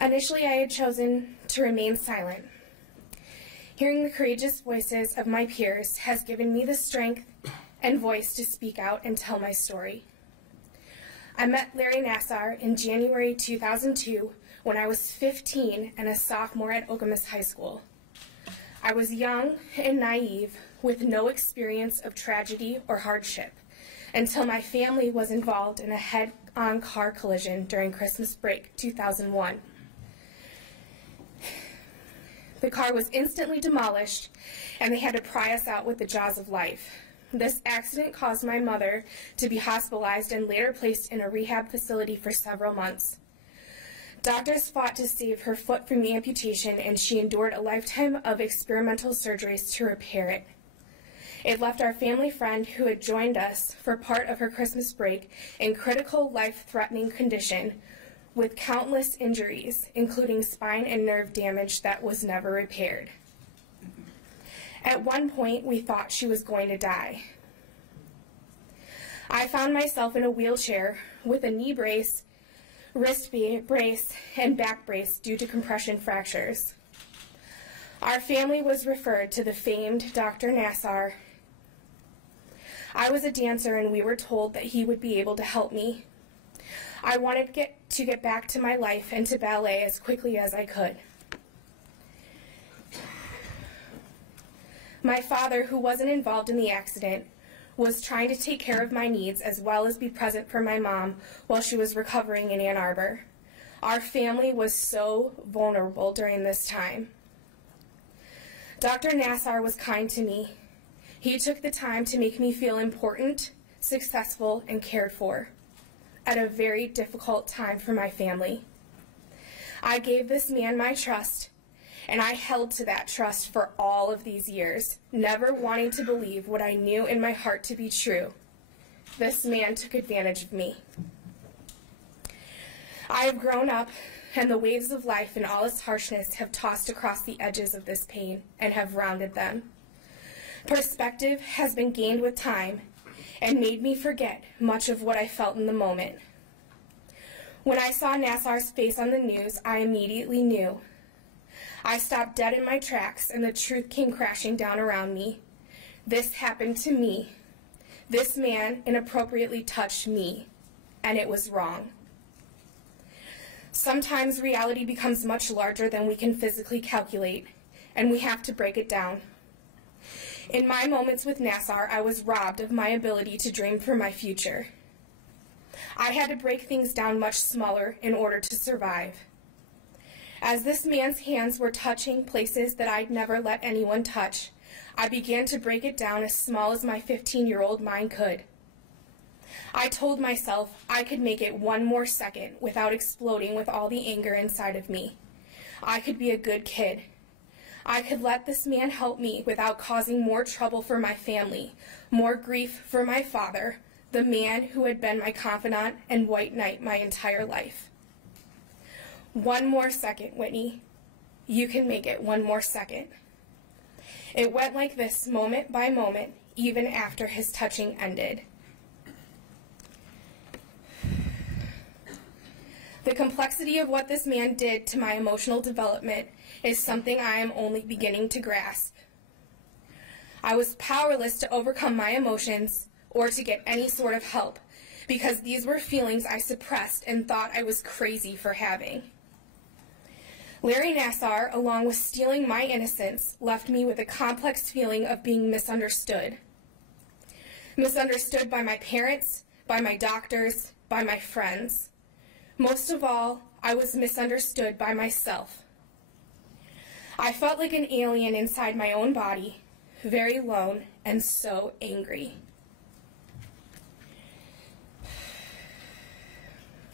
Initially, I had chosen to remain silent. Hearing the courageous voices of my peers has given me the strength and voice to speak out and tell my story. I met Larry Nassar in January 2002 when I was 15 and a sophomore at Okemos High School. I was young and naive with no experience of tragedy or hardship until my family was involved in a head-on car collision during Christmas break 2001. The car was instantly demolished, and they had to pry us out with the jaws of life. This accident caused my mother to be hospitalized and later placed in a rehab facility for several months. Doctors fought to save her foot from amputation, and she endured a lifetime of experimental surgeries to repair it. It left our family friend who had joined us for part of her Christmas break in critical life-threatening condition with countless injuries, including spine and nerve damage that was never repaired. At one point, we thought she was going to die. I found myself in a wheelchair with a knee brace, wrist brace, and back brace due to compression fractures. Our family was referred to the famed Dr. Nassar. I was a dancer, and we were told that he would be able to help me. I wanted to get back to my life and to ballet as quickly as I could. My father, who wasn't involved in the accident, was trying to take care of my needs as well as be present for my mom while she was recovering in Ann Arbor. Our family was so vulnerable during this time. Dr. Nassar was kind to me. He took the time to make me feel important, successful, and cared for at a very difficult time for my family. I gave this man my trust, and I held to that trust for all of these years, never wanting to believe what I knew in my heart to be true. This man took advantage of me. I have grown up, and the waves of life and all its harshness have tossed across the edges of this pain and have rounded them. Perspective has been gained with time and made me forget much of what I felt in the moment. When I saw Nassar's face on the news, I immediately knew. I stopped dead in my tracks, and the truth came crashing down around me. This happened to me. This man inappropriately touched me, and it was wrong. Sometimes reality becomes much larger than we can physically calculate, and we have to break it down. In my moments with Nassar, I was robbed of my ability to dream for my future. I had to break things down much smaller in order to survive. As this man's hands were touching places that I'd never let anyone touch, I began to break it down as small as my 15-year-old mind could. I told myself I could make it one more second without exploding with all the anger inside of me. I could be a good kid. I could let this man help me without causing more trouble for my family, more grief for my father, the man who had been my confidant and white knight my entire life. One more second, Whitney. You can make it one more second. It went like this moment by moment, even after his touching ended. The complexity of what this man did to my emotional development is something I am only beginning to grasp. I was powerless to overcome my emotions or to get any sort of help because these were feelings I suppressed and thought I was crazy for having. Larry Nassar, along with stealing my innocence, left me with a complex feeling of being misunderstood. Misunderstood by my parents, by my doctors, by my friends. Most of all, I was misunderstood by myself. I felt like an alien inside my own body, very alone and so angry.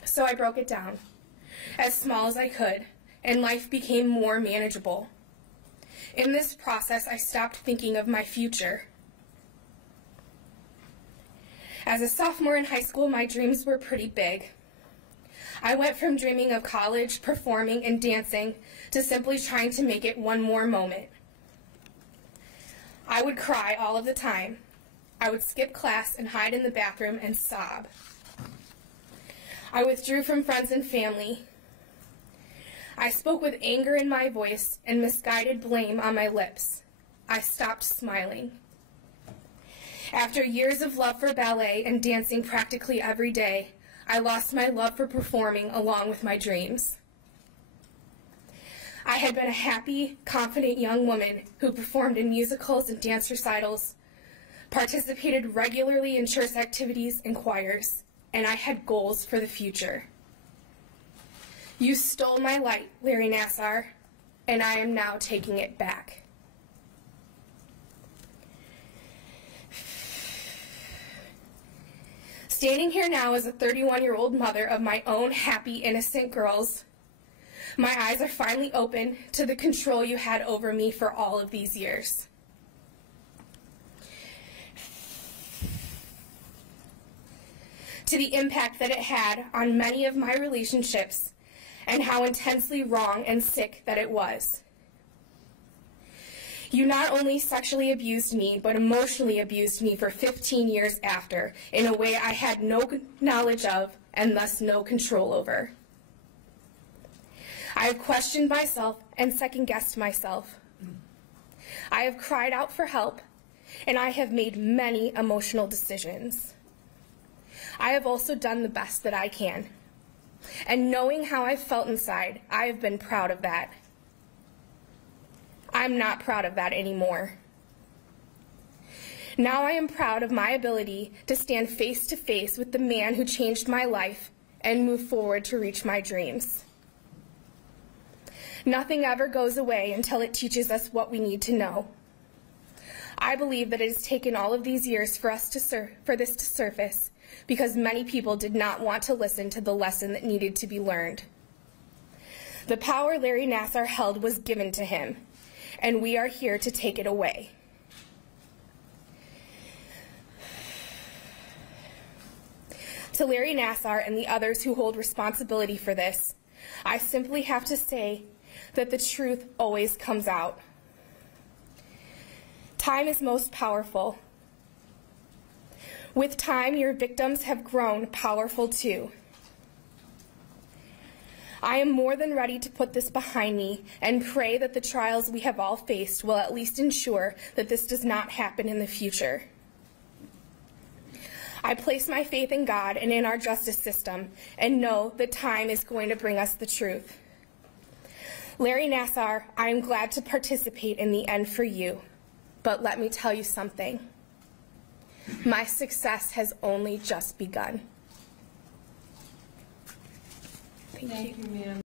So I broke it down, as small as I could, and life became more manageable. In this process, I stopped thinking of my future. As a sophomore in high school, my dreams were pretty big. I went from dreaming of college, performing, and dancing to simply trying to make it one more moment. I would cry all of the time. I would skip class and hide in the bathroom and sob. I withdrew from friends and family. I spoke with anger in my voice and misguided blame on my lips. I stopped smiling. After years of love for ballet and dancing practically every day, I lost my love for performing along with my dreams. I had been a happy, confident young woman who performed in musicals and dance recitals, participated regularly in church activities and choirs, and I had goals for the future. You stole my light, Larry Nassar, and I am now taking it back. Standing here now as a 31-year-old mother of my own happy, innocent girls, my eyes are finally open to the control you had over me for all of these years. To the impact that it had on many of my relationships and how intensely wrong and sick that it was. You not only sexually abused me, but emotionally abused me for 15 years after, in a way I had no knowledge of and thus no control over. I have questioned myself and second-guessed myself. I have cried out for help, and I have made many emotional decisions. I have also done the best that I can. And knowing how I felt inside, I have been proud of that. I'm not proud of that anymore. Now I am proud of my ability to stand face to face with the man who changed my life and move forward to reach my dreams. Nothing ever goes away until it teaches us what we need to know. I believe that it has taken all of these years for this to surface because many people did not want to listen to the lesson that needed to be learned. The power Larry Nassar held was given to him, and we are here to take it away. To Larry Nassar and the others who hold responsibility for this, I simply have to say that the truth always comes out. Time is most powerful. With time, your victims have grown powerful too. I am more than ready to put this behind me and pray that the trials we have all faced will at least ensure that this does not happen in the future. I place my faith in God and in our justice system and know that time is going to bring us the truth. Larry Nassar, I am glad to participate in the end for you, but let me tell you something. My success has only just begun. Thank you, ma'am.